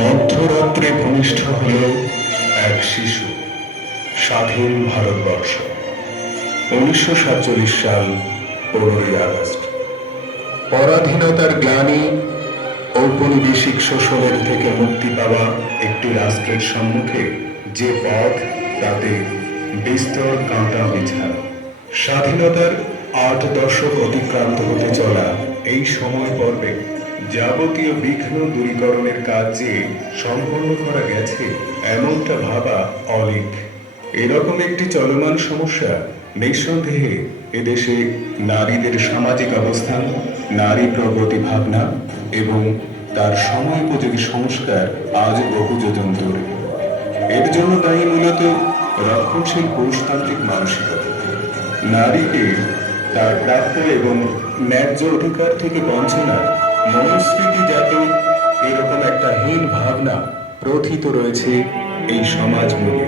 মধ্যরাত্রে ভূমিষ্ঠ হল এক শিশু, স্বাধীন ভারতবর্ষ। 1947 সাল 15ই আগস্ট। পরাধীনতার গ্লানি, ঔপনিবেশিক শোষণের থেকে মুক্তি পাওয়া একটি রাষ্ট্রের সম্মুখে যে পথ, তাতে বিস্তর কাঁটা বিছানো। স্বাধীনতার 8 দশক অতিক্রান্ত হতে চলা এই সময় পর্বে যাবতীয় বিঘ্ন দূরীকরণের কাজ যে সম্পন্ন করা গেছে, এমনটা ভাবা অলীক। এরকম একটি চলমান সমস্যা নিঃসন্দেহে এদেশে নারীদের সামাজিক অবস্থান, নারী প্রগতি ভাবনা এবং তার সময়োপযোগী সংস্কার আজ বহু যোজন দূরে। এর জন্য দায়ী মূলত রক্ষণশীল পুরুষতান্ত্রিক মানসিকতা। নারীকে তার প্রাপ্য এবং ন্যায্য অধিকার থেকে বঞ্চনার মনস্মৃতিজাত এরকম একটা হীন ভাবনা প্রথিত রয়েছে এই সমাজ মূলে।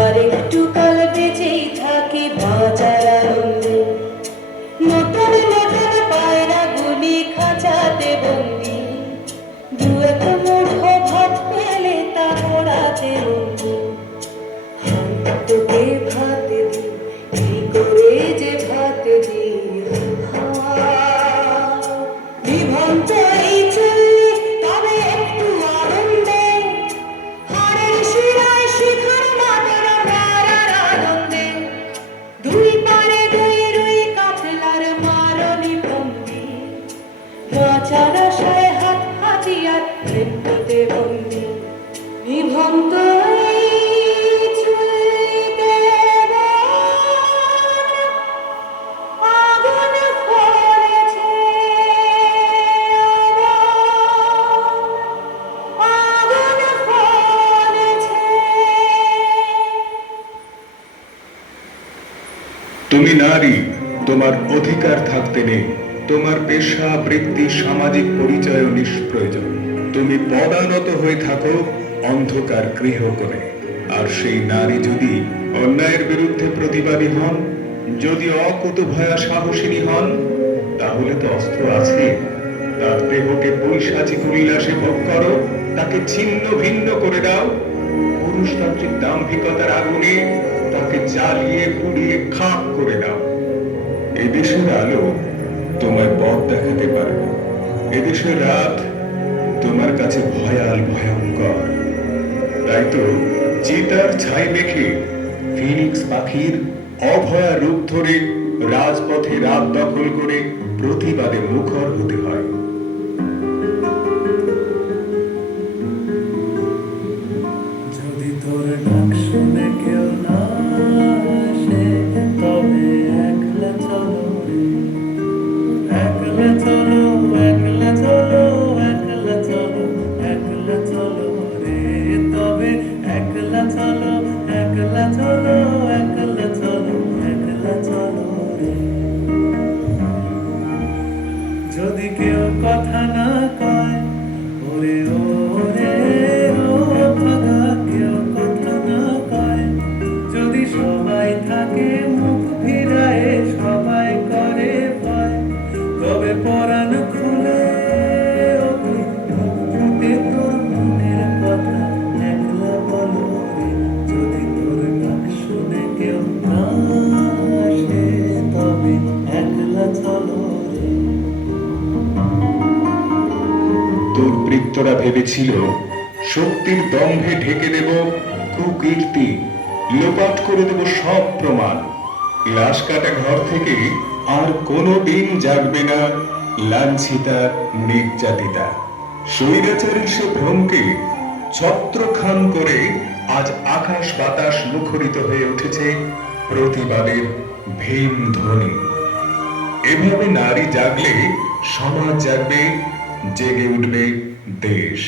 আর একটু কাল বেঁচেই থাকি বাজার আনন্দে, নতুন নতুন পায়রা গুলি খাঁচাতে বন্দি, দু এক মুঠো ভাত পেলে তা পোড়াতে বন্দি। তোকে ভাত দি, কি করে যে ভাত দি, বিভ্রান্ত এই চললে তবে একটু আনন্দে, হাড়ের শিরায় শিখার মাথার পাড়ার আনন্দে, দুই পারে দুই রুই কাতলার মারণি বন্দি, বাঁচার আশায় হাত হাতিয়ার মৃত্যুতে বন্দি। নিভন্ত তুমি নারী, তোমার অধিকার থাকতে নেই, তোমার পেশা, বৃত্তি, সামাজিক পরিচয় নিষ্প্রয়োজন। তুমি পদানত হয়ে থাকো অন্ধকার গৃহ করে। আর সেই নারী যদি অন্যায়ের বিরুদ্ধে প্রতিবাদী হন, যদি অকুতভয়া সাহসিনী হন, তাহলে তো অস্ত্র আছে। তার দেহকে পৈশাচিক উল্লাসে ভোগ করো, তাকে ছিন্ন ভিন্ন করে দাও। পুরুষতান্ত্রিক দাম্ভিকতার আগুনে তাকে জ্বালিয়ে পুড়িয়ে খাক করে দাও। এদেশের আলো তোমায় পথ দেখাতে পারে, এদেশের রাত তোমার কাছে ভয়াল ভয়ঙ্কর। তাই তো চিতার ছাই মেখে ফিনিক্স পাখির অভয়া রূপ ধরে রাজপথে রাত দখল করে প্রতিবাদে মুখর হতে হয়। যদি তোর ডাক শুনে কেউ না আসে, তবে একলা চলো রে, একলা চলো, একলা চলো, একলা চলো, একলা চলো রে, তবে একলা চলো, একলা চলো, একলা চলো, একলা চলো রে। যদি কেউ কথা না কয়, ওরে ওরে ও ভাগা, কেউ কথা না কয়, যদি সবাই থাকে মুখ ফিরায়ে, সবাই করে ভয়, তবে পরাণ খুলে ফুটে তোর মনের কথা, একলা বলো রে। যদি তোর ডাক শুনে কেউ না আসে, তবে একলা চলো রে। দুর্বৃত্তরা ভেবেছিল শক্তির দম্ভে ঢেকে দেব কুকীর্তি, লোপাট করে দেব সব প্রমাণ। লাশ কাটা ঘর থেকে আর কোনোদিন জাগবে না লাঞ্ছিতা, নির্যাতিতা। স্বৈরাচারী সে ভ্রমকে ছত্রখান করে আজ আকাশ বাতাস মুখরিত হয়ে উঠেছে প্রতিবাদের ভীম ধ্বনি। এভাবে নারী জাগলে সমাজ জাগবে, জেগে উঠবে দেশ।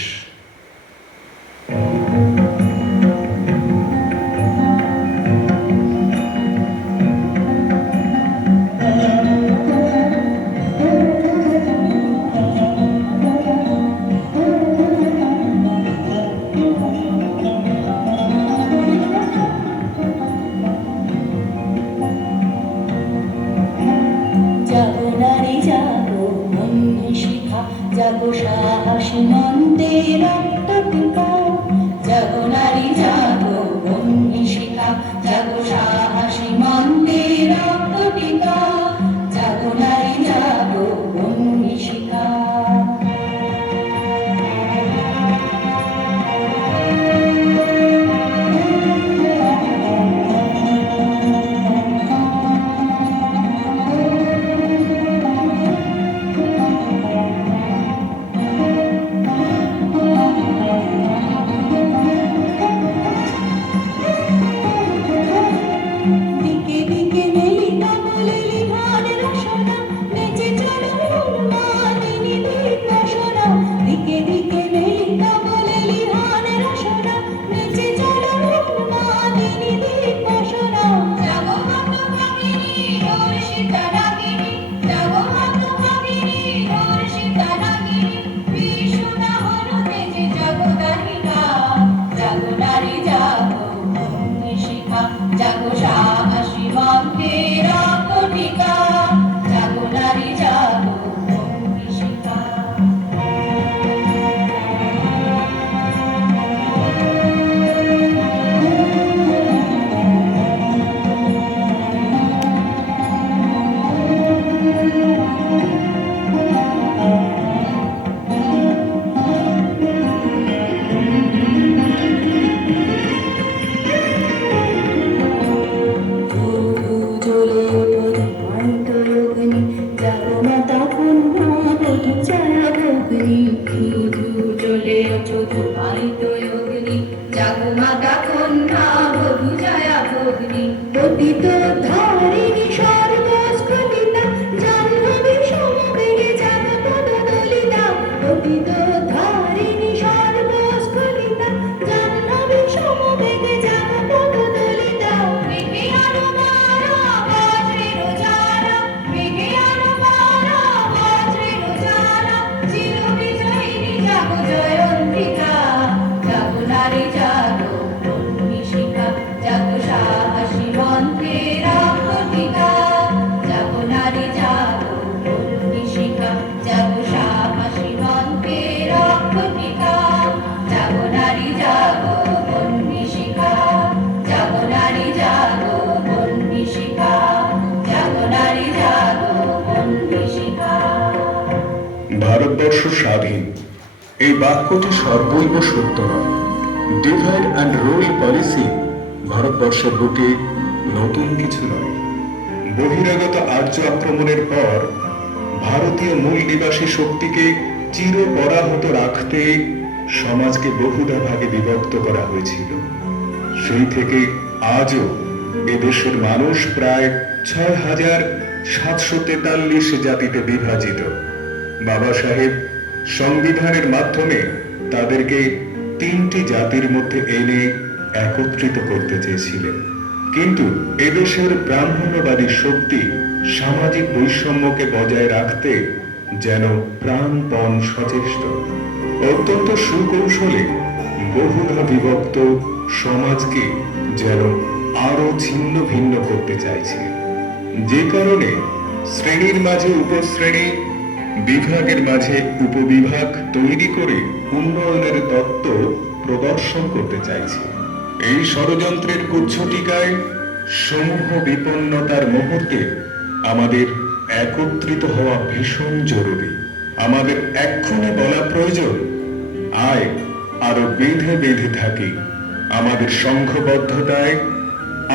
জাগো সাহসী মন্দে রক্ত টিকা, জাগো নারী জাগো বন্যী শিখা, জাগো সাহসী মন্দে রক্ত টিকা, জাগো নারী জাগো বন্যী শিখা। দিকে দিকে মেলি কাবুলেলি ধানের রসনা, নেচে চলো উন্মাদিনী দীপশনা। দিকে দিকে মেলি কাবুলেলি ধানের রসনা, নেচে চলো উন্মাদিনী দীপশনা। জাগো হতভাগিনী ধর্ষিতা নাগিনী, জাগো হতভাগিনী ধর্ষিতা নাগিনী, বিষ্ণু হলো তেজে জাগো দাহিকা, জাগো নারী জাগো বন্যী শিখা, জাগো সাহসী মন্দে রক্ত টিকা, জাগো নারী জাগো বন্যী শিখা। জ্বলে ওঠো ধূমায়িত অগ্নি, জাগো মাতা কন্যা বধূ ছায়া ভগ্নি। জ্বলে ওঠো ধূমায়িত অগ্নি, জাগো মাতা কন্যা বধূ ছায়া ভগ্নি। পতিত ধারিণী সর্বস্ফুটিতা, জাহ্নবী সমবেগে জাগো পদদলিতা। পতিত ধারিণী সর্বস্ফুটিতা, জাহ্নবী সমবেগে জাগো পদদলিতা। মেঘে আরো বারা বজ্রের জ্বালা, মেঘে আরো বারা বজ্রের জ্বালা, চির বিজয়িনী জাগো জয়ন্তিকা, জাগো নারী জাগো বন্যী শিখা, জাগো সাহসী মন্দে রক্ত টিকা, জাগো নারী জাগো বন্যী শিখা, জাগো সাহসী মন্দে রক্ত টিকা, জাগো নারী জাগো বন্যী শিখা, জাগো নারী জাগো বন্যী শিখা, জাগো নারী জাগো বন্যী শিখা। ভারতবর্ষ স্বাধীন, এই বাক্যটি সর্বৈব সত্য নয়। ডিভাইড অ্যান্ড রুল পলিসি ভারতবর্ষের বুকে নতুন কিছু নয়। বহিরাগত আর্য আক্রমণের পর ভারতীয় মূল নিবাসী শক্তিকে চির পরাহত রাখতে সমাজকে বহুধা ভাগে বিভক্ত করা হয়েছিল। সেই থেকে আজও এদেশের মানুষ প্রায় ৬,৭৪৩ জাতিতে বিভাজিত। বাবা সাহেব সংবিধানের মাধ্যমে তাদেরকে 3টি জাতির মধ্যে এনে একত্রিত করতে চেয়েছিলেন, কিন্তু এদেশের ব্রাহ্মণবাদী শক্তি সামাজিক বৈষম্যকে বজায় রাখতে যেন প্রাণপণ সচেষ্ট। অত্যন্ত সুকৌশলে বহুধা বিভক্ত সমাজকে যেন আরো ছিন্ন ভিন্ন করতে চাইছে, যে কারণে শ্রেণীর মাঝে উপশ্রেণী, বিভাগের মাঝে উপবিভাগ তৈরি করে উন্নয়নের তত্ত্ব প্রদর্শন করতে চাইছে। এই ষড়যন্ত্রের কুচ্ছটিকায় সমূহ বিপন্নতার মুহূর্তে আমাদের একত্রিত হওয়া ভীষণ জরুরি। আমাদের এক্ষুনি বলা প্রয়োজন, আয় আরো বেঁধে বেঁধে থাকি। আমাদের সংঘবদ্ধতায়,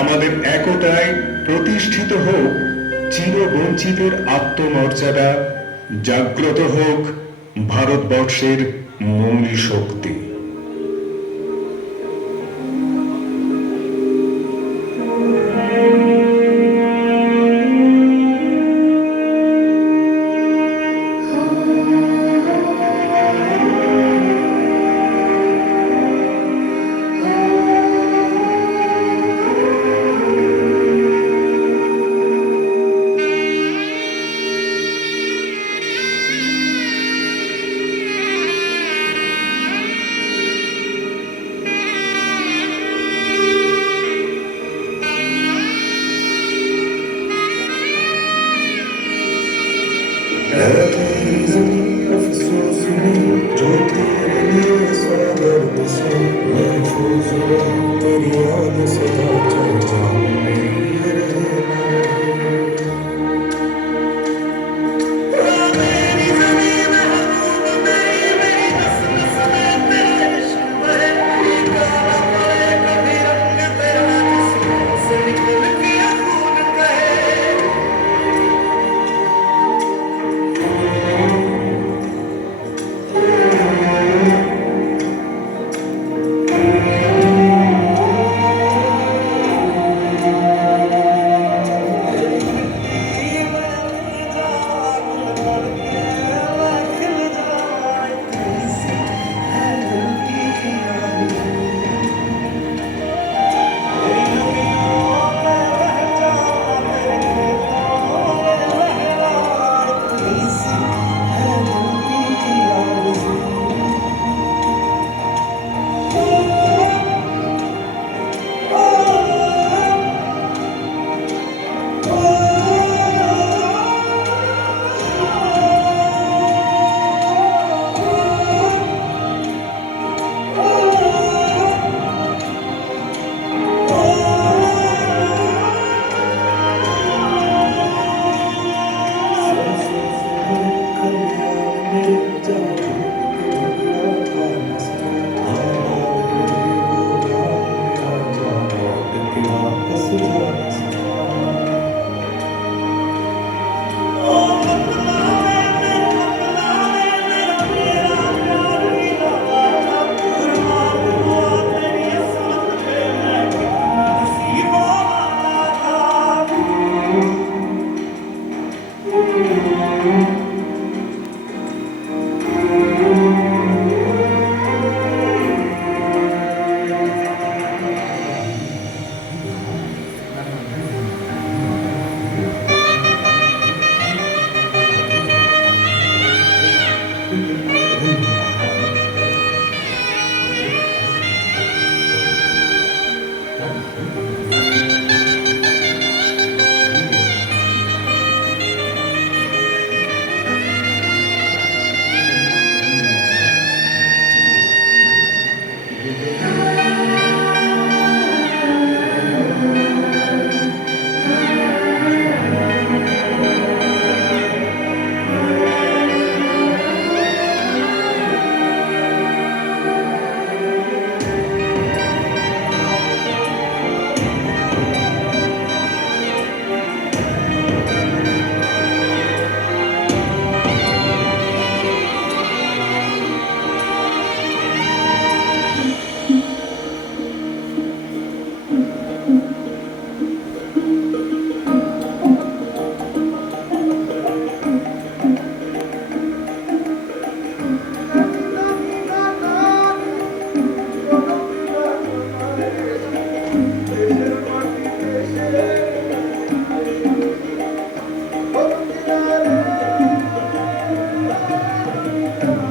আমাদের একতায় প্রতিষ্ঠিত হোক চিরবঞ্চিতের আত্মমর্যাদা, জাগ্রত হোক ভারতবর্ষের মূল শক্তি। রে